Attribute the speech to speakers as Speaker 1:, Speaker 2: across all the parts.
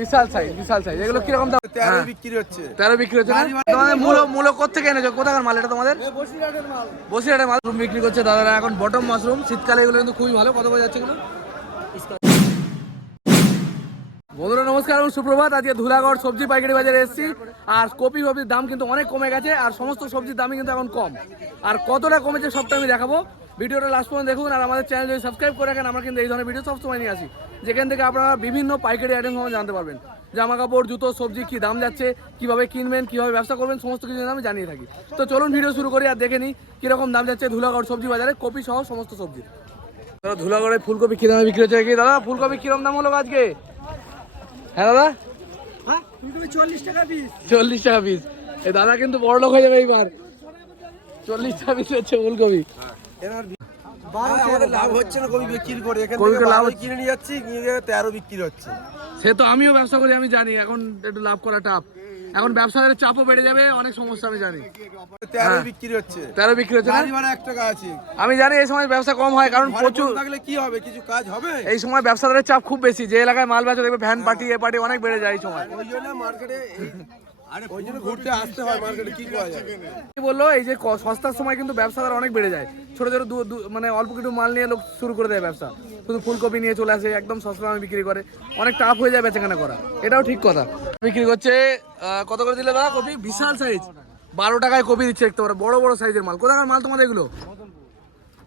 Speaker 1: বিশাল size বিশাল size এগুলো কীরকম দাম?
Speaker 2: তেরো
Speaker 1: হ্যাঁ,
Speaker 2: বিক্রি হচ্ছে।
Speaker 1: তেরো বিক্রি হচ্ছে। তোমাদের মূলো মূলো কোথেকে এনেছো? কোথাকার মাল এটা তোমাদের? বসিরহাটের মাশরুম বিক্রি করছে দাদারা এখন বটম মাশরুম শীতকালে এগুলো কিন্তু খুবই ভালো। কত করে যাচ্ছে এগুলো? বন্ধুরা নমস্কার এবং সুপ্রভাত। আজকে ধুলাগড় সবজি পাইকারি বাজারে এসেছি। আর কপি ফপির দাম কিন্তু অনেক কমে গেছে। আর সমস্ত সবজির দামই কিন্তু এখন কম। আর কতটা কমেছে সবটা আমি দেখাবো। ভিডিওটা লাস্ট পর্যন্ত দেখুন আর আমাদের চ্যানেল যদি সাবস্ক্রাইব করে রাখেন আমরা কিন্তু এই ধরনের ভিডিও সবসময় নিয়ে আসি। যেখান থেকে আপনারা বিভিন্ন পাইকারি আইটেম সম্বন্ধে জানতে পারবেন। জামা কাপড় জুতো সবজি কি দাম যাচ্ছে কীভাবে কিনবেন কীভাবে ব্যবসা করবেন সমস্ত কিছু আমি জানিয়ে থাকি। তো চলুন ভিডিও শুরু করি আর দেখে নিই কীরকম দাম যাচ্ছে ধুলাগড় সবজি বাজারে কপি সহ সমস্ত সবজি। দাদা ধুলাগড়ে ফুলকপি কী দামে বিক্রি হচ্ছে? কি দাদা ফুলকপি কীরকম দাম হলো আজকে? হ্যাঁ দাদা?
Speaker 2: চল্লিশ টাকা পিস
Speaker 1: চল্লিশ টাকা পিস এই দাদা কিন্তু বড় লোক হয়ে যাবে এইবার। চল্লিশ টাকা পিস হচ্ছে ফুলকপি।
Speaker 2: আমাদের লাভ হচ্ছে না কবি বিক্রি করে। এখান থেকে
Speaker 1: লাভ
Speaker 2: কিনে নিয়ে যাচ্ছি নিয়ে গিয়ে তেরো বিক্রি হচ্ছে।
Speaker 1: সে তো আমিও ব্যবসা করি আমি জানি। এখন একটু লাভ করা টাফ এখন ব্যবসাদারের চাপও বেড়ে যাবে অনেক সমস্যা আমি জানি।
Speaker 2: তেরো
Speaker 1: হ্যাঁ।
Speaker 2: বিক্রি হচ্ছে।
Speaker 1: তেরো বিক্রি হচ্ছে না?
Speaker 2: ভাড়া এক টাকা আছে।
Speaker 1: আমি জানি এই সময় ব্যবসা কম হয় কারণ প্রচুর
Speaker 2: থাকলে কি হবে? কিছু কাজ হবে?
Speaker 1: এই সময় ব্যবসাদারের চাপ খুব বেশি। যে এলাকায় মাল বেচা দেখবে ভ্যান পার্টি এ পার্টি অনেক বেড়ে যায় এই সময়।
Speaker 2: ওই জন্য মার্কেটে ওই জন্য ঘুরতে আসতে হয় মার্কেটে কি করা যাবে
Speaker 1: কি বলল? এই যে সস্তার সময় কিন্তু ব্যবসাদার অনেক বেড়ে যায়। ছোট ছোট দু- দু- মানে অল্প কিছু মাল নিয়ে লোক শুরু করে দেয় ব্যবসা। শুধু ফুলকপি নিয়ে চলে আসে একদম সস্তা দামে বিক্রি করে। অনেক টাফ হয়ে যায় বেচাকেনা করা। এটাও ঠিক কথা। বিক্রি করছে আহ, কত করে দিলে দাদা কপি? বিশাল সাইজ বারো টাকায় কপি দিচ্ছে দেখতে পারো। বড় বড় সাইজের মাল। কোথাকার মাল তোমাদের এগুলো?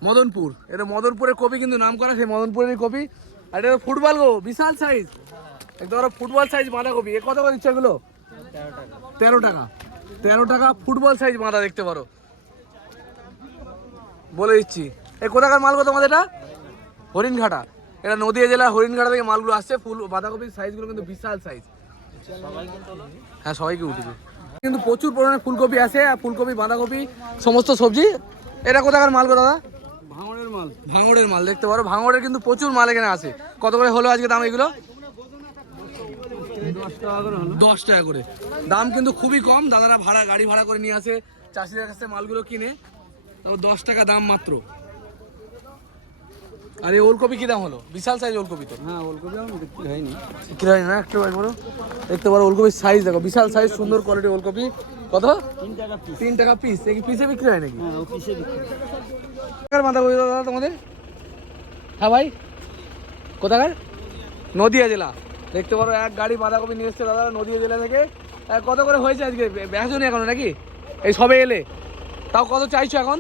Speaker 1: মদনপুর। এটা মদনপুরের কপি কিন্তু নাম করা সেই মদনপুরেরই কপি। আর এটা ফুটবল গো বিশাল সাইজ একদম ফুটবল সাইজ বাঁধাকপি। এ কত করে দিচ্ছে এগুলো? তেরো টাকা। তেরো টাকা। ফুটবল সাইজ বাঁধা দেখতে পারো। বলে দিচ্ছি। এ কোথাকার মাল গো তোমাদের এটা? হরিণঘাটা। এটা নদীয়া জেলার হরিণঘাটা থেকে মালগুলো আসছে। ফুল বাঁধাকপির সাইজগুলো কিন্তু বিশাল সাইজ হ্যাঁ সবাইকে উঠেছে কিন্তু প্রচুর পরিমাণে ফুলকপি আছে আর ফুলকপি বাঁধাকপি সমস্ত সবজি। এটা কোথাকার মাল গো দাদা?
Speaker 2: ভাঙড়ের মাল।
Speaker 1: ভাঙড়ের মাল দেখতে পারো। ভাঙড়ের কিন্তু প্রচুর মাল এখানে আছে কত করে হলো আজকে দাম এগুলো?
Speaker 2: দশ টাকা করে।
Speaker 1: দাম কিন্তু খুবই কম। দাদারা ভাড়া গাড়ি ভাড়া করে নিয়ে আসে। চাষিদের কাছে মালগুলো কিনে। তবে দশ টাকা দাম মাত্র। আর এই ওলকপি কি দাম হলো? বিশাল সাইজ ওলকপি তো।
Speaker 2: হ্যাঁ ওলকপি বিক্রি হয়নি।
Speaker 1: বিক্রি হয় না? একটু বলো। দেখতে পারো ওলকপির সাইজ দেখো। বিশাল সাইজ সুন্দর কোয়ালিটি ওলকপি। কত?
Speaker 2: তিন টাকা পিস
Speaker 1: তিন টাকা পিস এই পিসে বিক্রি হয় নাকি?
Speaker 2: হ্যাঁ ও পিসে বিক্রি
Speaker 1: কোথাকার দাদা তোমাদের? হ্যাঁ ভাই। কোথাকার? নদিয়া জেলা। দেখতে পারো, এক গাড়ি বাঁধাকপি নিয়ে এসছে দাদা নদিয়া জেলা থেকে। কত করে হয়েছে আজকে? বেহাজনি এখনও নাকি? এই সবে এলে। তাও কত চাইছো এখন?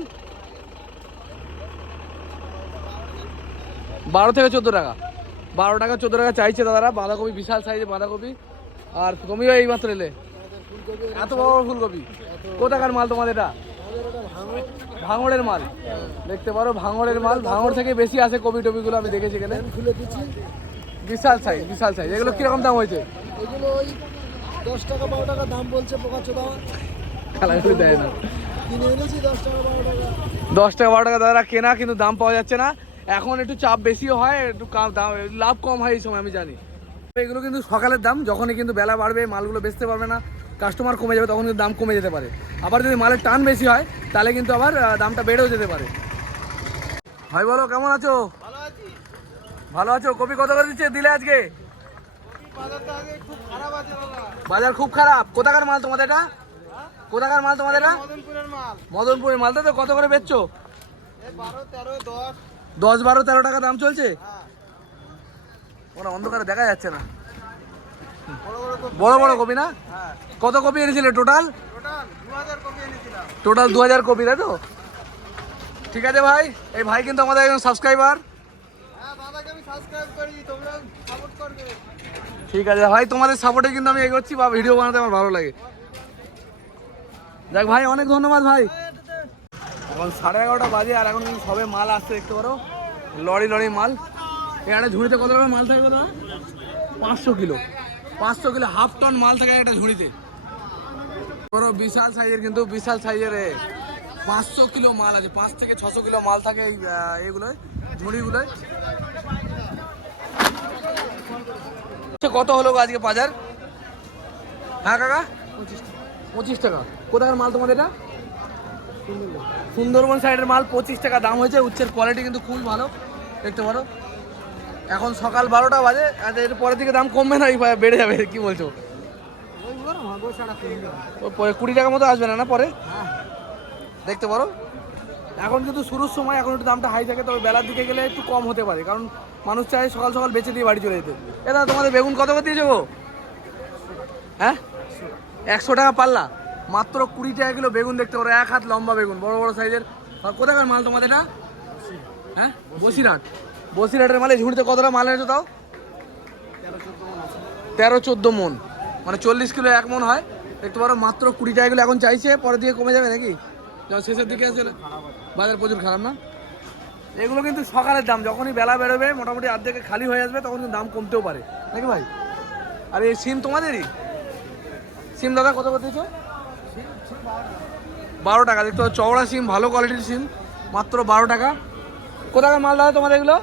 Speaker 1: বারো থেকে চোদ্দ টাকা। বারো টাকা, চোদ্দ টাকা চাইছে দাদারা বাঁধাকপি, বিশাল সাইজে বাঁধাকপি। আর তুমিও এই মাত্র এলে। এত বড় বড় ফুলকপি। কোথাকার মাল তোমাদের এটা? ভাঙড়ের মাল। দেখতে পারো, ভাঙড়ের মাল। ভাঙড় থেকে বেশি আসে কপি টপিগুলো, আমি দেখেছি এখানে। বিশাল সাইজ বিশাল সাইজ এগুলো কীরকম দাম হয়েছে?
Speaker 2: এগুলো ওই দশ টাকা বারো টাকা দাম বলছে পোকা চোদা।
Speaker 1: দেয় না।
Speaker 2: কিনে এনেছি দশ টাকা বারো টাকা।
Speaker 1: দশ টাকা বারো টাকা দাদা কেনা কিন্তু দাম পাওয়া যাচ্ছে না। এখন একটু চাপ বেশিও হয় একটু দাম লাভ কম হয় এই সময় আমি জানি। এগুলো কিন্তু সকালের দাম যখনই কিন্তু বেলা বাড়বে মালগুলো বেচতে পারবে না কাস্টমার কমে যাবে তখন কিন্তু দাম কমে যেতে পারে। আবার যদি মালের টান বেশি হয় তাহলে কিন্তু আবার দামটা বেড়েও যেতে পারে। ভাই বলো কেমন আছো?
Speaker 2: ভালো আছো?
Speaker 1: কপি কত করে দিচ্ছে দিলে আজকে? বাজার খুব খারাপ। কোথাকার মাল তোমাদের এটা? কোথাকার মাল তোমাদের এটা?
Speaker 2: মদনপুরের মাল।
Speaker 1: মালটা তো কত করে বেচছো?
Speaker 2: দশ
Speaker 1: বারো তেরো টাকা দাম চলছে? ওরা অন্ধকারে দেখা যাচ্ছে না।
Speaker 2: বড় বড় কপি
Speaker 1: না? কত কপি এনেছিলে টোটাল?
Speaker 2: টোটাল দু হাজার কপি,
Speaker 1: তাই তো? ঠিক আছে ভাই। এই ভাই কিন্তু আমাদের একজন সাবস্ক্রাইবার
Speaker 2: হ্যাঁ দাদাকে আমি সাবস্ক্রাইব করি তোমরা সাপোর্ট করবে
Speaker 1: ঠিক আছে, ভাই, তোমাদের সাপোর্টে কিন্তু আমি এগোচ্ছি, বা ভিডিও বানাতে আমার ভালো লাগে। যাক, ভাই, অনেক ধন্যবাদ, ভাই। এখন সাড়ে এগারোটা বাজে, আর এখন কিন্তু সবে মাল আসছে, দেখতে পারো? লরি লরি মাল। এখানে ঝুড়িতে কত রকমের মাল থাকে দাদা পাঁচশো কিলো। পাঁচশো কিলো, হাফ টন মাল থাকে একটা ঝুড়িতে। বড় বিশাল সাইজের কিন্তু, বিশাল সাইজের পাঁচশো কিলো মাল আছে। পাঁচ থেকে ছশো কিলো মাল থাকে এই এগুলোয়, ঝুড়িগুলোয় আচ্ছা, কত হলো আজকে বাজার? হ্যাঁ কাকা? পঁচিশ টাকা। কোথাকার মাল তোমাদের এটা? সুন্দরবন। সাইডের মাল পঁচিশ টাকা দাম হয়েছে উচ্চের কোয়ালিটি কিন্তু খুবই ভালো দেখতে পারো। এখন সকাল বারোটা বাজে আর এর পরের দিকে দাম কমবে না বেড়ে যাবে কি বলছো? কুড়ি টাকা মতো আসবে না না পরে? দেখতে পারো। এখন কিন্তু শুরুর সময় এখন একটু দামটা হাই থাকে, তবে বেলার দিকে গেলে একটু কম হতে পারে। কারণ মানুষ চায় সকাল সকাল বেঁচে দিয়ে বাড়ি চলে যেতে। এ দাদা, তোমাদের বেগুন কত করে দিয়েছ গো? হ্যাঁ? একশো টাকা পাল্লা। মাত্র কুড়ি টাকা কিলো বেগুন দেখতে পারো, এক হাত লম্বা বেগুন, বড় বড় সাইজের। কোথাকার মাল তোমাদের এটা? হ্যাঁ? বসিরহাট। বসিরহাটের মালে ঝুড়িতে কতটা মাল এনেছো তাও? তেরো চোদ্দ মন। মানে চল্লিশ কিলো এক মন হয়। দেখতে পারো, মাত্র কুড়ি টাকা কিলো এখন চাইছে পরে দিয়ে কমে যাবে নাকি? শেষের দিকে আসলে। বাজার প্রচুর খারাপ না? এগুলো কিন্তু সকালের দাম যখনই বেলা বেরোবে মোটামুটি অর্ধেকে খালি হয়ে আসবে তখন কিন্তু দাম কমতেও পারে। নাকি ভাই? আর এই সিম তোমাদেরই? সিম দাদা কত করে দিয়েছ? বারো টাকা দেখতে পাচ্ছ চওড়া সিম ভালো কোয়ালিটির সিম মাত্র বারো টাকা। কোথাকার মাল দাদা তোমাদের এগুলো?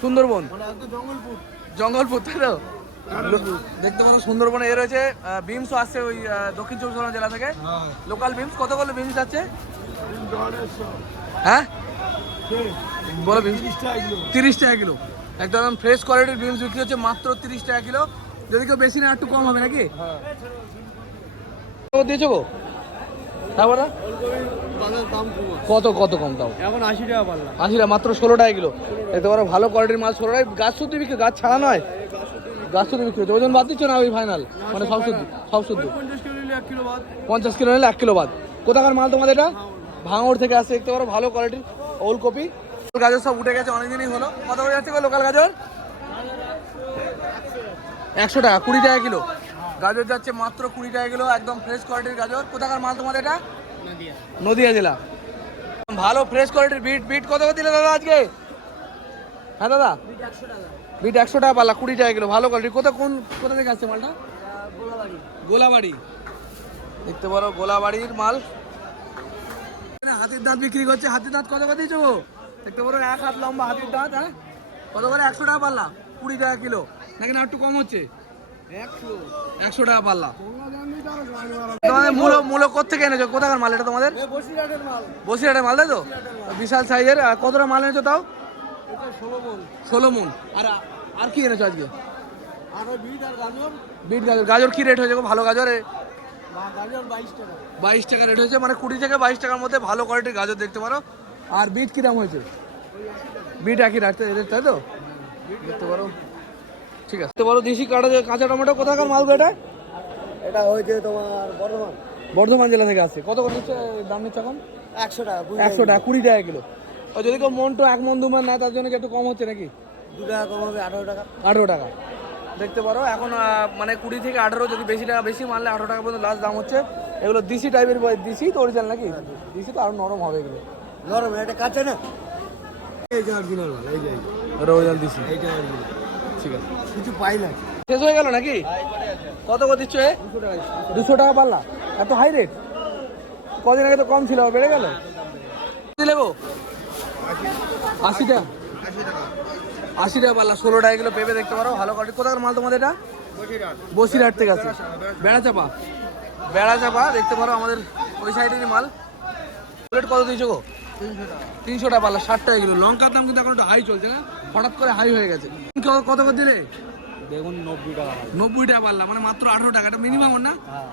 Speaker 1: সুন্দরবন। জঙ্গলপুর তাই তো? দেখতে পারো সুন্দরবনে এ রয়েছে বিমসও আসছে ওই দক্ষিণ চব্বিশ পরগনা জেলা থেকে। লোকাল বিমস কত করে বিমস আছে হ্যাঁ? বলো তিরিশ টাকা কিলো। একদম ফ্রেশ কোয়ালিটির বিক্রি হচ্ছে মাত্র তিরিশ টাকা কিলো। যদি কেউ বেশি না একটু কম হবে নাকি? দিয়েছ গো? তারপরে কত কত কম
Speaker 2: এখন আশি টাকা পারলাম।
Speaker 1: আশি টাকা মাত্র ষোলো টাকা কিলো। দেখতে পারো ভালো কোয়ালিটির মাল ষোলো টাকা গাছ শুদ্ধ বিক্রি গাছ ছাড়া নয়। গাছ শুদ্ধ বিক্রি হচ্ছে। ওজন বাদ দিচ্ছ না ওই ফাইনাল মানে সব শুদ্ধ সব শুদ্ধ
Speaker 2: পঞ্চাশ কিলো নিলে এক কিলো বাদ।
Speaker 1: পঞ্চাশ কিলো নিলে এক কিলো বাদ। কোথাকার মাল তোমাদের এটা? ভাঙড় থেকে আসছে দেখতে পারো ভালো কোয়ালিটির ওল কপি গাজর সব উঠে গেছে অনেকদিনই হলো। কত করে যাচ্ছে লোকাল গাজর? একশো টাকা কুড়ি টাকা কিলো। গাজর যাচ্ছে মাত্র কুড়ি টাকা কিলো একদম ফ্রেশ কোয়ালিটির গাজর। কোথাকার মাল তোমাদের এটা? নদিয়া। জেলা। ভালো ফ্রেশ কোয়ালিটির বিট বিট কত দিলে দাদা আজকে? হ্যাঁ দাদা? বিট একশো টাকা। পাল্লা কুড়ি টাকা কিলো ভালো কোয়ালিটি কোথা কোন কোথা থেকে আসছে মালটা? গোলাবাড়ি। দেখতে পারো গোলাবাড়ির মাল। হাতির দাঁত বিক্রি করছে হাতির দাঁত কত করে দিয়েছ দেখতে পারো এক হাত লম্বা হাতির দাঁত হ্যাঁ? কত করে? একশো টাকা পাল্লা কুড়ি টাকা কিলো। নাকি না একটু কম হচ্ছে?
Speaker 2: একশো।
Speaker 1: টাকা তোমাদের মূলো মূলো কোথেকে এনেছো? কোথাকার মাল এটা তোমাদের?
Speaker 2: বসিরহাটের মাল।
Speaker 1: তাই তো? বিশাল সাইজের আর কতটা মাল এনেছো তাও?
Speaker 2: ষোলো মন।
Speaker 1: আর আর কি এনেছো আজকে?
Speaker 2: বিট গাজর।
Speaker 1: বিট গাজর। গাজর কি রেট হয়েছে? ভালো গাজর
Speaker 2: বাইশ টাকা
Speaker 1: রেট হয়েছে মানে কুড়ি থেকে বাইশ টাকার মধ্যে ভালো কোয়ালিটির গাজর দেখতে পারো। আর বিট কি দাম হয়েছে? বিট একই রাখতে রেট তাই তো? দেখতে পারো। ঠিক আছে। পারো দেশি কাটা কাঁচা টমেটো কোথাকার মাল এটা?
Speaker 2: এটা হয়েছে তোমার বর্ধমান।
Speaker 1: বর্ধমান জেলা থেকে আসছে। কত করে নিচ্ছে দাম নিচ্ছে এখন?
Speaker 2: একশো টাকা
Speaker 1: একশো টাকা। কুড়ি টাকা কিলো। আর যদি কেউ মন তো এক মন দু মন না তার জন্য একটু কম হচ্ছে নাকি?
Speaker 2: দু টাকা কম হবে আঠারো টাকা।
Speaker 1: আঠেরো টাকা। দেখতে পারো। এখন মানে কুড়ি থেকে আঠেরো যদি বেশি টাকা বেশি মারলে আঠেরো টাকা পর্যন্ত লাস্ট দাম হচ্ছে। এগুলো দিসি টাইপের দিসি তো অরিজিনাল নাকি? দিসি তো আরও নরম হবে এগুলো।
Speaker 2: নরম এটা কাঁচা না?
Speaker 1: দিসি ঠিক আছে।
Speaker 2: কিছু পাই না।
Speaker 1: শেষ হয়ে গেল নাকি? কত দিচ্ছ
Speaker 2: দুশো টাকা
Speaker 1: দুশো টাকা পাল্লা এত হাই রেট কদিন আগে তো কম ছিল বেড়ে গেল? দিলে গো। আশি। টাকা আশি টাকা পাল্লা ষোলো টাকা কিলো পেঁপে দেখতে পারো ভালো কোয়ালিটি কোথাকার মাল তোমাদের এটা? বসিরহাট। থেকে আছে। বেড়া চাপা। বেড়া চাপা দেখতে পারো আমাদের ওই সাইডেরই মাল। প্লেট কত দিয়েছ গো? তিনশো টাকা। পাল্লা ষাট টাকা কিলো। লঙ্কার দাম কিন্তু এখন একটু হাই চলছে না হঠাৎ করে হাই হয়ে গেছে। কত করে দিলে?
Speaker 2: দেখুন নব্বই টাকা
Speaker 1: নব্বই টাকা পাল্লা মানে মাত্র আঠেরো টাকা। এটা মিনিমাম না?
Speaker 2: হ্যাঁ।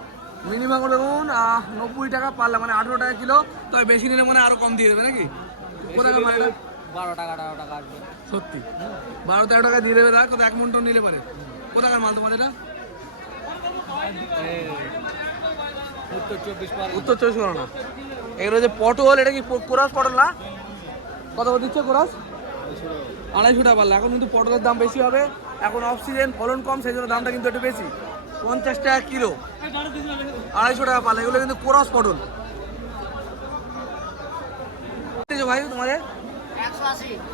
Speaker 1: মিনিমাম দেখুন আহ, নব্বই টাকা পাল্লা মানে আঠেরো টাকা কিলো। তবে বেশি নিলে মানে আরও কম দিয়ে দেবে নাকি? এটা?
Speaker 2: বারো টাকা তেরো টাকা আসবে।
Speaker 1: সত্যি? বারো তেরো টাকা দিয়ে দেবে তার কত এক মন্টন নিলে পারে? কোথাকার মাল তোমার এটা?
Speaker 2: উত্তর চব্বিশ
Speaker 1: উত্তর চব্বিশ পরগনা। এগুলো যে পটল এটা কি কোরাস পটল না? কত দিচ্ছে কোরাস? আড়াইশো টাকা পাল্লা এখন কিন্তু পটলের দাম বেশি হবে। এখন অফ সিজন ফলন কম সেই জন্য দামটা কিন্তু একটু বেশি। পঞ্চাশ টাকা কিলো। আড়াইশো টাকা পাল্লা এগুলো কিন্তু কোরাস পটল। ভাই তোমাদের?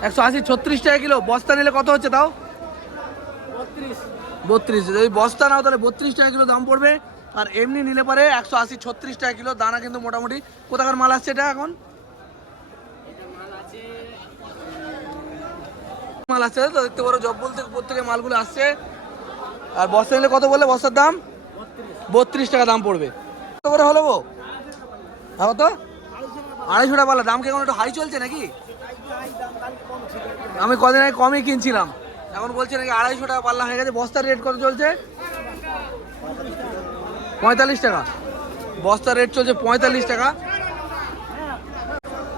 Speaker 1: একশো আশি ছত্রিশ টাকা কিলো। বস্তা নিলে কত হচ্ছে তাও? বত্রিশ। যদি বস্তা নাও তাহলে বত্রিশ টাকা কিলো দাম পড়বে। আর এমনি নিলে পারে একশো আশি ছত্রিশ টাকা কিলো। দানা কিন্তু মোটামুটি। কোথাকার মাল আসছে এটা এখন? মাল আসছে তো? দেখতে পারো জব্বল থেকে প্রত্যেকে মালগুলো আসছে। আর বস্তা নিলে কত বললে বস্তার দাম? বত্রিশ। টাকা দাম পড়বে। কত করে হলো হ্যাঁ তো। আড়াইশো টাকা পালা। দাম কি এখন একটু হাই চলছে নাকি? আমি কদিন আগে কমই কিনছিলাম। এখন বলছে নাকি আড়াইশো টাকা পাল্লা হয়ে গেছে, বস্তার রেট কত চলছে? পঁয়তাল্লিশ টাকা। বস্তার রেট চলছে পঁয়তাল্লিশ টাকা।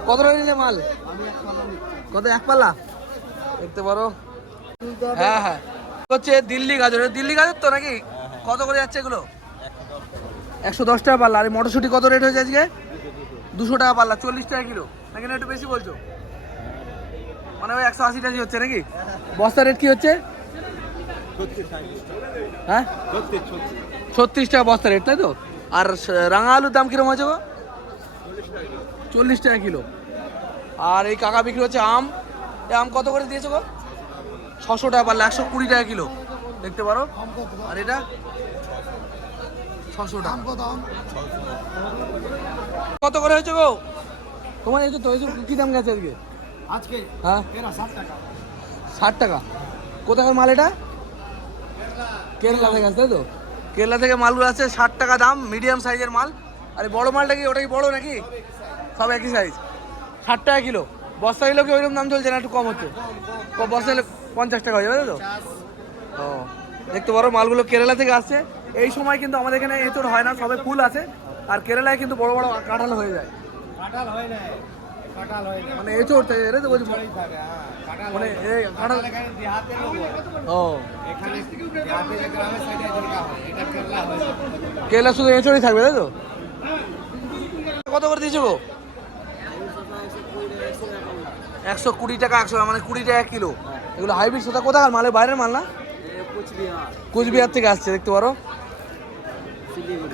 Speaker 1: কত টাকা নিয়েছে মাল? কত, এক পাল্লা? দেখতে পারো। হ্যাঁ হ্যাঁ। হচ্ছে দিল্লি গাজর দিল্লি গাজর তো নাকি? কত করে যাচ্ছে এগুলো? একশো দশ টাকা পাল্লা। আর মটরশুঁটি কত রেট হয়েছে আজকে? দুশো টাকা পাল্লা, চল্লিশ টাকা কিলো। নাকি না একটু বেশি বলছো? মানে ওই একশো আশি টাকা হচ্ছে নাকি? বস্তার রেট কি হচ্ছে? হ্যাঁ? ছত্রিশ টাকা বস্তা রেট তাই তো? আর রাঙা আলুর দাম কীরকম আছে গো? চল্লিশ টাকা কিলো। আর এই কাকা বিক্রি হচ্ছে আম। এই আম কত করে দিয়েছ গো? ছশো টাকা পারলে, একশো কুড়ি টাকা কিলো। দেখতে পারো। আর এটা? ছশো টাকা। কত করে হয়েছে গো? তোমার এই তো কি দাম গেছে আজকে?
Speaker 2: আজকে
Speaker 1: হ্যাঁ?
Speaker 2: এরা ষাট টাকা।
Speaker 1: কোথাকার মাল এটা? কেরালা থেকে আসছে তাই তো? কেরালা থেকে মালগুলো আছে ষাট টাকা দাম মিডিয়াম সাইজের মাল। আর বড় মালটা কি ওটা কি বড় নাকি? সব একই সাইজ ষাট টাকা কিলো। বস্তা কিলো কি ওইরকম দাম চলছে না একটু কম হচ্ছে? বস্তা হলে পঞ্চাশ টাকা হয়ে যাবে তো? ও দেখতে পারো মালগুলো কেরালা থেকে আসছে। এই সময় কিন্তু আমাদের এখানে এঁচড় হয় না সবে ফুল আছে। আর কেরালায় কিন্তু বড় বড় কাঁঠাল হয়ে যায়।
Speaker 2: কাঁঠাল হয় না
Speaker 1: মানে এঁচড় থাকে রে তো বলছি।
Speaker 2: হ্যাঁ
Speaker 1: মানে এই কাঁঠাল। ও। কেলা শুধু এঁচড়ই থাকবে তাই তো? কত করে দিয়েছ গো? একশো কুড়ি টাকা একশো মানে কুড়ি টাকা কিলো। এগুলো হাইব্রিড সোতা কোথাকার মালে? বাইরের মাল না? কুচবিহার থেকে আসছে দেখতে পারো।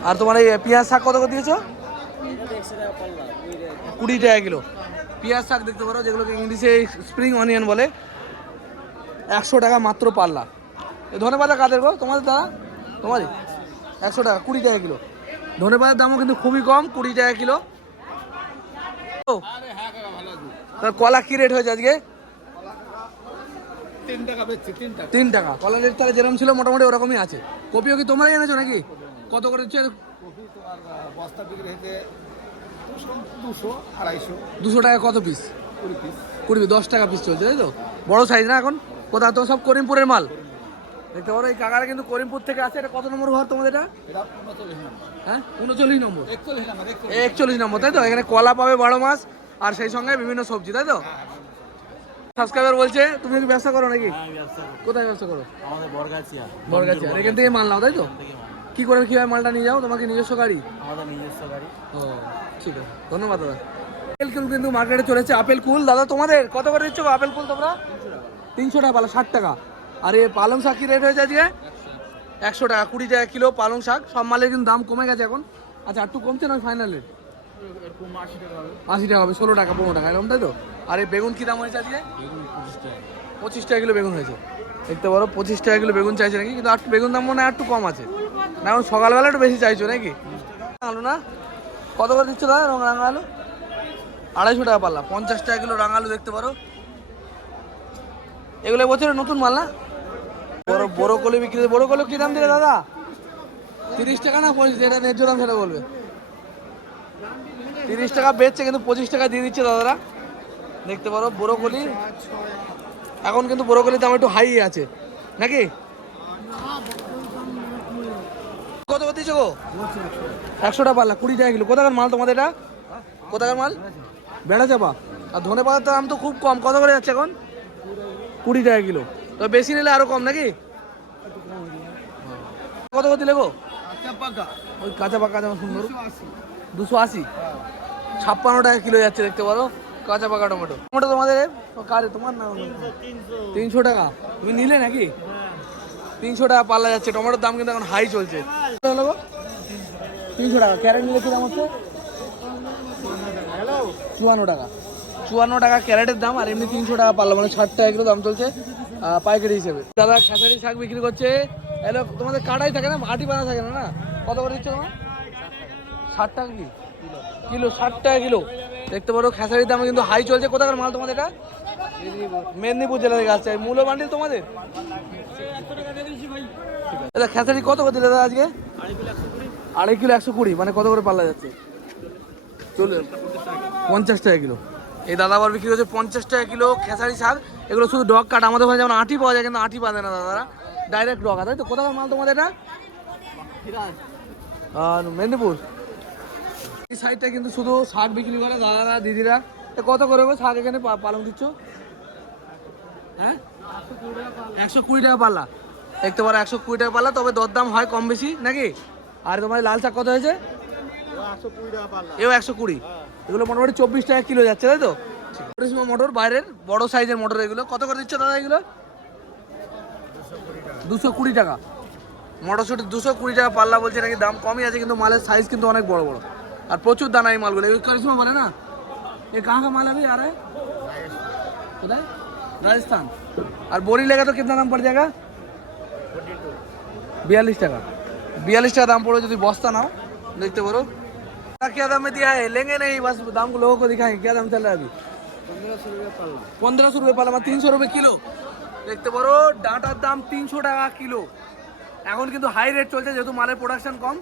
Speaker 1: আর তোমার এই পেঁয়াজ শাক কত করে দিয়েছ? কুড়ি টাকা কিলো। পেঁয়াজ শাক দেখতে পারো যেগুলোকে ইংলিশে স্প্রিং অনিয়ন বলে। একশো টাকা মাত্র পাল্লা। এই ধনে পাতা কাদের গো? তোমাদের দাদা? তোমারই? একশো টাকা কুড়ি টাকা কিলো। ধনে পাতার দামও কিন্তু খুবই কম কুড়ি টাকা কিলো। তার কলা কি রেট হয়েছে আজকে?
Speaker 2: তিন টাকা বেচছি তিন টাকা।
Speaker 1: কলা রেট তাহলে যেরকম ছিল মোটামুটি ওরকমই আছে। কপিও কি তোমরাই এনেছো নাকি? কত করে দিচ্ছে?
Speaker 2: দুশো আড়াইশো।
Speaker 1: দুশো টাকা কত পিস
Speaker 2: কুড়ি পিস
Speaker 1: কুড়ি দশ টাকা পিস চলছে তাই তো? বড় সাইজ না এখন? কোথাও তো সব করিমপুরের মাল। দেখতে পারো এই কাকারা কিন্তু করিমপুর থেকে আছে এটা কত নম্বর ঘর তোমাদের এটা?
Speaker 2: এটা উনচল্লিশ নম্বর।
Speaker 1: হ্যাঁ? উনচল্লিশ নম্বর।
Speaker 2: একচল্লিশ নম্বর একচল্লিশ
Speaker 1: একচল্লিশ নম্বর তাই তো? এখানে কলা পাবে বারো মাস আর সেই সঙ্গে বিভিন্ন সবজি তাই তো? সাবস্ক্রাইবার বলছে তুমি কি ব্যবসা করো নাকি? কোথায় ব্যবসা করো?
Speaker 3: আমাদের বরগাছিয়া।
Speaker 1: বরগাছিয়া। এখান থেকে মাল নাও তাই তো? কি করে কীভাবে মালটা নিয়ে যাও? তোমাকে নিজস্ব গাড়ি?
Speaker 3: আমাদের নিজস্ব গাড়ি।
Speaker 1: ও ঠিক আছে। ধন্যবাদ দাদা। আপেল কুল কিন্তু মার্কেটে চলেছে। আপেল কুল দাদা তোমাদের? কত করে দিচ্ছ আপেল কুল তোমরা? তিনশো টাকা পালা ষাট টাকা। আর এই পালং শাক কি রেট হয়েছে আজকে? একশো টাকা কুড়ি টাকা কিলো পালং শাক। সব মালের কিন্তু দাম কমে গেছে এখন। আচ্ছা একটু কমছে না ফাইনাল রেট আশি টাকা হবে। ষোলো টাকা পনেরো টাকা এরকম তাই তো? আর এই বেগুন কি দাম হয়েছে আজকে? পঁচিশ টাকা। কিলো বেগুন হয়েছে। দেখতে পারো পঁচিশ টাকা কিলো বেগুন চাইছে নাকি? কিন্তু আর একটু বেগুন দাম মনে হয় একটু কম আছে। না, এখন সকালবেলা একটু বেশি চাইছো নাকি? আলু না? কত করে দিচ্ছ দাদা রঙ রাঙা আলু? আড়াইশো টাকা পাল্লা, পঞ্চাশ টাকা কিলো রাঙা আলু দেখতে পারো। এগুলো বছরের নতুন মাল না? বড় বড় কলি বিক্রি বড় কলি কি দাম দিলে দাদা? তিরিশ টাকা না পঁচিশ? যেটা ন্যায্য দাম সেটা বলবে। তিরিশ টাকা বেচছে, কিন্তু পঁচিশ টাকা দিয়ে দিচ্ছে দাদারা। দেখতে পারো, বড় কলি। এখন কিন্তু বড় কলির দাম একটু হাই আছে। নাকি? কত কত দিচ্ছ গো? একশো টাকা পাল্লা কুড়ি টাকা কিলো। কোথাকার মাল তোমাদের এটা? কোথাকার মাল? বেড়া চাপা আর ধনে পাতার দাম তো খুব কম। কত করে যাচ্ছে এখন? কুড়ি টাকা কিলো। তো বেশি নিলে আরও কম নাকি? কত করে দিলে গো? ওই কাঁচা পাকা যেমন সুন্দর। দুশো আশি। ছাপ্পান্ন টাকা কিলো যাচ্ছে দেখতে পারো। কাঁচা পাকা টমেটো। টমেটো তোমাদের তোমার না? তিনশো টাকা। তুমি নিলে নাকি? তিনশো টাকা পাল্লা যাচ্ছে টমেটোর দাম কিন্তু এখন হাই চলছে? তিনশো টাকা ক্যারেট নিলে কি দাম হচ্ছে চুয়ান্ন টাকা। চুয়ান্ন টাকা ক্যারেটের দাম আর এমনি তিনশো টাকা পাল্লা মানে ষাট টাকা কিলো দাম চলছে পাইকারি হিসেবে। দাদা খেসারি শাক বিক্রি করছে। এলো তোমাদের কাটাই থাকে না? আটি বাঁধা থাকে না না? কত করে দিচ্ছ তোমার? ষাট টাকা কি? কিলো ষাট টাকা কিলো। দেখতে পারো খেসারির দামে কিন্তু হাই চলছে। কোথাকার মাল তোমাদের এটা? মেদিনীপুর জেলা থেকে আসছে। মূল্য বান্ডিল তোমাদের? দাদা খেসারি কত করে দিলে দাদা আজকে? আড়াই কিলো একশো কুড়ি। মানে কত করে পাল্লা যাচ্ছে? চলে পঞ্চাশ টাকা কিলো। এই দাদা আবার বিক্রি হচ্ছে পঞ্চাশ টাকা কিলো খেসারি শাক এগুলো শুধু ডগ কাট। আমাদের ওখানে যেমন আটি পাওয়া যায়, কিন্তু আটি বাঁধে না দাদারা। Direct dog. তাই তো? কোথাকার মাল তোমাদের এটা? আর মেদিনীপুর। এই সাইডটা কিন্তু শুধু শাক বিক্রি করে দাদারা, দিদিরা। কত করে শাক এখানে পা- পালং দিচ্ছ হ্যাঁ? একশো কুড়ি টাকা পাল্লা। দেখতে পারো একশো কুড়ি টাকা পাল্লা তবে দরদাম হয় কম বেশি নাকি আর তোমার লাল শাক কত হয়েছে এও একশো কুড়ি এগুলো মোটামুটি চব্বিশ টাকা কিলো যাচ্ছে তাই তো করিসমা মোটর বাইরের বড় সাইজের মোটর এগুলো কত করে দিচ্ছে দাদা এগুলো দুশো কুড়ি টাকা মটরশুটি দুশো কুড়ি টাকা পাল্লা বলছে নাকি দাম কমই আছে কিন্তু মালের সাইজ কিন্তু অনেক বড় বড় আর প্রচুর দানা এই মালগুলো এগুলো করিসমা বলে না এ কাহা কা মাল अभी आ रहा है কোথায় রাজস্থান আর बोरी लेगा तो कितना दाम पड़ जाएगा বিয়াল্লিশ টাকা বিয়াল্লিশ টাকা দাম পড়ে যদি বস্তা নাও দেখতে পারো क्या दाम में दिया है लेंगे नहीं बस दाम को लोगों को दिखाएंगे क्या दाम चल रहा है अभी পনেরোশো রুপয়ে পাল্লা মানে তিনশো রুপয়ে কিলো দেখতে পারো ডাঁটার দাম তিনশো টাকা কিলো এখন কিন্তু হাই রেট চলছে যেহেতু মালের প্রোডাকশন কম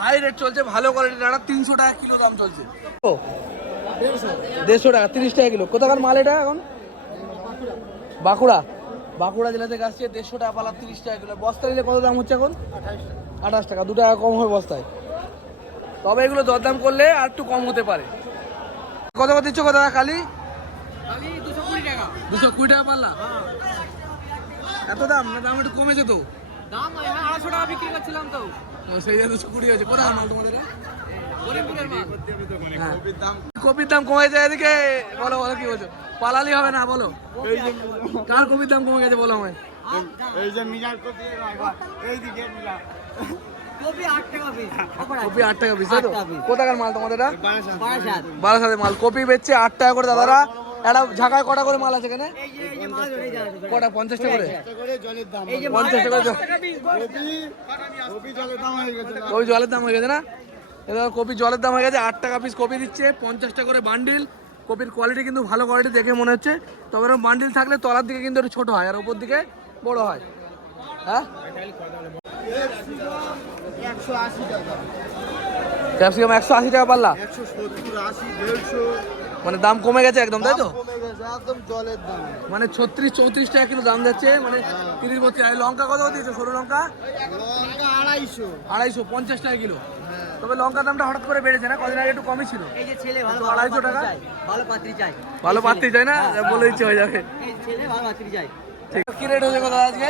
Speaker 1: হাই রেট চলছে ভালো কোয়ালিটির ডাঁটা তিনশো টাকা কিলো দাম চলছে ও দেড়শো টাকা তিরিশ টাকা কিলো কোথাকার মাল এটা এখন বাঁকুড়া বাঁকুড়া জেলা থেকে আসছে দেড়শো টাকা পালা তিরিশ টাকা কিলো। বস্তা নিলে কত দাম হচ্ছে এখন? আঠাশ টাকা দু টাকা কম হয় বস্তায়। তবে এগুলো দরদাম করলে আর একটু কম হতে পারে। কত কত দিচ্ছ কত টাকা কালি? দুশো কুড়ি টাকা। পাল্লা এত দাম? না দাম একটু কমেছে তো।
Speaker 3: দাম আড়াইশো টাকা বিক্রি করছিলাম তো।
Speaker 1: সেই দুশো কুড়ি হয়েছে। কোথায় মাল তোমাদের? হ্যাঁ। কপির দাম কমেছে এদিকে। বলো বলো কি বলছো? পালালি হবে না বলো। কার কপির দাম কমে গেছে বলো আমায়।
Speaker 2: এই যে কপি এইদিকে মিলা।
Speaker 3: কপি আট টাকা
Speaker 1: কপি আট টাকা পিস তো?
Speaker 3: আট টাকা piece।
Speaker 1: কোথাকার মাল তোমাদের বারাসাতের মাল। কপি বেচছে আট টাকা করে দাদারা। একটা ঝাঁকায় কটা করে মাল আছে এখানে?
Speaker 3: এই এই
Speaker 1: কটা? করে?
Speaker 3: এই
Speaker 2: হয়ে
Speaker 1: জলের দাম হয়ে গেছে না? এবার কপি জলের দাম হয়ে গেছে আট টাকা পিস কপি দিচ্ছে পঞ্চাশ টাকা করে বান্ডিল কপির কোয়ালিটি কিন্তু ভালো কোয়ালিটি দেখে মনে হচ্ছে। তবে এরকম বান্ডিল থাকলে তলার দিকে কিন্তু একটু ছোট হয় আর উপর দিকে বড় হয়। হ্যাঁ? ক্যাপসিকাম একশো আশি টাকা পাল্লা। মানে দাম কমে গেছে একদম তাই তো?
Speaker 2: একদম জলের দাম
Speaker 1: মানে ছত্রিশ চৌত্রিশ টাকা কিলো দাম যাচ্ছে মানে তিরিশ বত্রিশ। লঙ্কা কত দিয়েছে? সরু লঙ্কা?
Speaker 2: লঙ্কা আড়াইশো।
Speaker 1: আড়াইশো পঞ্চাশ টাকা কিলো। তবে লঙ্কা দামটা হঠাৎ করে বেড়েছে না? কদিন আগে একটু কমই ছিল।
Speaker 3: এই যে ছেলে ভালো
Speaker 1: আড়াইশো টাকা?
Speaker 3: ভালো পাত্রি চাই।
Speaker 1: ভালো পাত্রি চাই না? বলে ইচ্ছে হয়ে যাবে।
Speaker 3: ছেলে ভালো পাত্রি চাই।
Speaker 1: ঠিক। কি রেট হয়েছে কথা আজকে?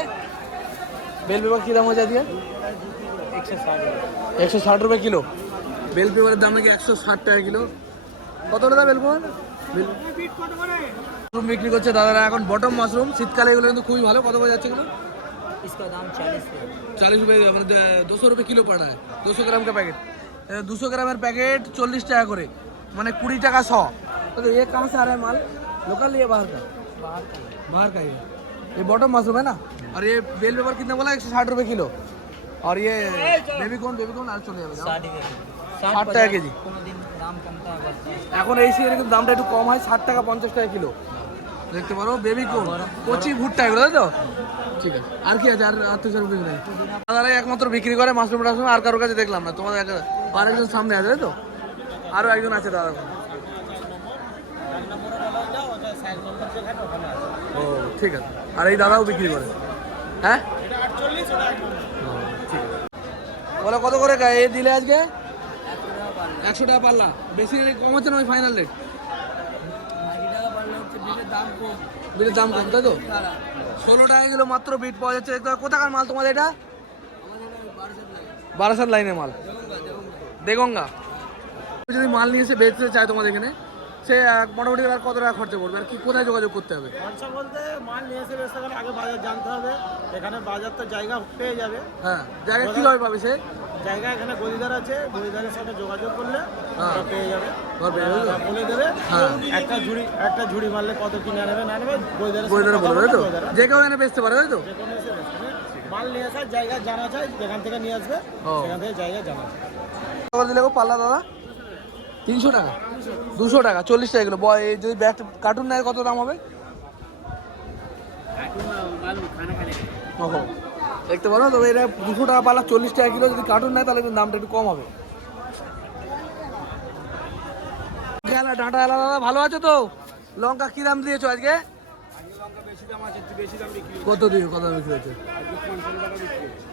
Speaker 1: বেল পেপার কী দাম হয়েছে আজকে?
Speaker 3: একশো ষাট
Speaker 1: রুপে কিলো। বেল পেপারের দাম নাকি একশো ষাট টাকা কিলো। কত দাম বেল পেপার মাশরুম বিক্রি করছে দাদারা এখন বটম মাশরুম। শীতকালে এগুলো কিন্তু খুবই ভালো। কত করে যাচ্ছে এগুলো?
Speaker 3: इसका दाम चालीस रुपये।
Speaker 1: चालीस रुपये मतलब দুশো सौ रुपये किलो पड़ रहा है ग्राम का पैकेट দুশো গ্রামের প্যাকেট চল্লিশ টাকা করে। মানে কুড়ি টাকা শ। এ ये আর মাল? লোকাল रहा है माल लोकल या बाहर का
Speaker 3: না? আর
Speaker 1: এ বেল পেপার কিনতে बॉटम একশো ষাট ना কিলো। আর बेल पेपर कितने बोला एक सौ साठ रुपये
Speaker 3: ষাট
Speaker 1: টাকা কেজি। এখন এই সিজনে কিন্তু দামটা একটু কম হয় ষাট টাকা পঞ্চাশ টাকা কিলো। দেখতে পারো বেবি কোন কচি ভুট্টা এগুলো তাই তো? ঠিক আছে। আর কি আছে? আর আত্মীয় দাদারাই একমাত্র বিক্রি করে মাশরুম টাশরুম আর কারোর কাছে দেখলাম না। তোমাদের এক- আরেকজন সামনে আছে তো? আরও একজন আছে দাদা। ও, ঠিক আছে। আর এই দাদাও বিক্রি করে। হ্যাঁ? ঠিক আছে। কত করে এ দিলে আজকে? একশো টাকা পাল্লা। বেশি রেট কম হচ্ছে না ওই ফাইনাল রেট বিটের দাম কম, তাই তো? ষোলো টাকা কিলো মাত্র বিট পাওয়া যাচ্ছে। কোথাকার মাল তোমাদের এটা? বারাসাত লাইনের মাল। দেগঙ্গা যদি মাল নিয়ে এসে বেচতে চায় তোমাদের এখানে সে মোটামুটি আর কত টাকা খরচা পড়বে? আর কি কোথায় যোগাযোগ করতে হবে?
Speaker 2: খরচা বলতে মাল নিয়ে এসে ব্যবসা করে আগে বাজার জানতে হবে। এখানে বাজার তো জায়গা পেয়ে যাবে।
Speaker 1: হ্যাঁ জায়গা কীভাবে পাবে সে?
Speaker 2: জায়গা এখানে গদিদার আছে। গদিদারের সাথে যোগাযোগ করলে
Speaker 1: হ্যাঁ।
Speaker 2: পেয়ে যাবে। বলে দেবে
Speaker 1: হ্যাঁ।
Speaker 2: একটা ঝুড়ি একটা ঝুড়ি মারলে কত নেবে? না নেবে
Speaker 1: তাই তো? যে কেউ এনে বেচতে পারে তাই তো।
Speaker 2: মাল নিয়ে আসার জায়গা জানা চাই যেখান থেকে নিয়ে আসবে। সেখান থেকে জায়গা জানা চাই।
Speaker 1: পাল্লা দাদা? তিনশো টাকা। দুশো টাকা, চল্লিশ টাকা কিলো। এই যদি ব্যাগ কার্টুন নেয় কত দাম হবে? ওহো, দেখতে পারো তবে এটা দুশো টাকা পাল্লা, চল্লিশ টাকা কিলো যদি কার্টুন নেয় তাহলে কিন্তু দামটা একটু কম হবে। গেলা ডাঁটা এলা দাদা, ভালো আছো তো? লঙ্কা কি দাম দিয়েছ আজকে? কত দিয়ে কত বিক্রি
Speaker 2: টাকা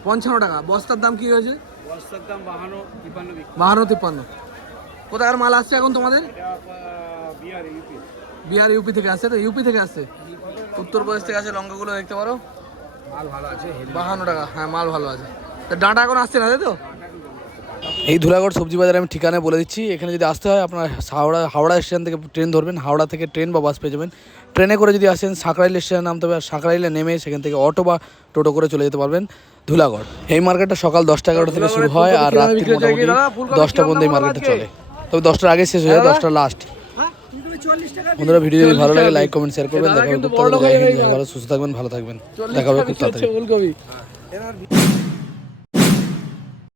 Speaker 1: পঞ্চান্ন টাকা। বস্তার দাম কি হয়েছে?
Speaker 2: বস্তার দাম বাহান্ন তিপ্পান্ন কোথায়
Speaker 1: বাহান্ন তিপ্পান্ন। কোথাকার মাল আসছে এখন তোমাদের?
Speaker 2: বিহার ইউপি।
Speaker 1: থেকে আসছে তো? ইউপি থেকে আসছে? উত্তরপ্রদেশ থেকে আসে লঙ্কাগুলো দেখতে পারো।
Speaker 2: মাল ভালো আছে
Speaker 1: বাহান্ন টাকা। হ্যাঁ মাল ভালো আছে। তা ডাঁটা এখন আসছে না তাই তো? এই ধুলাগড় সবজি বাজারে আমি ঠিকানা বলে দিচ্ছি। এখানে যদি আসতে হয় আপনার হাওড়া হাওড়া স্টেশন থেকে ট্রেন ধরবেন। হাওড়া থেকে ট্রেন বা বাস পেয়ে যাবেন। ট্রেনে করে যদি আসেন সাঁকরাইল স্টেশনে নামতে হবে আর সাঁকরাইলে নেমে সেখান থেকে অটো বা টোটো করে চলে যেতে পারবেন ধুলাগড়। এই মার্কেটটা সকাল দশটা এগারোটা থেকে শুরু হয় আর রাত্রি মোটামুটি দশটা পর্যন্ত এই মার্কেটে চলে। তবে দশটার আগে শেষ হয়ে যায় দশটা লাস্ট বন্ধুরা ভিডিও যদি ভালো লাগে লাইক কমেন্ট শেয়ার করবেন। দেখা হবে খুব তাড়াতাড়ি। ভারত সুস্থ থাকবেন ভালো থাকবেন। দেখা হবে খুব তাড়াতাড়ি।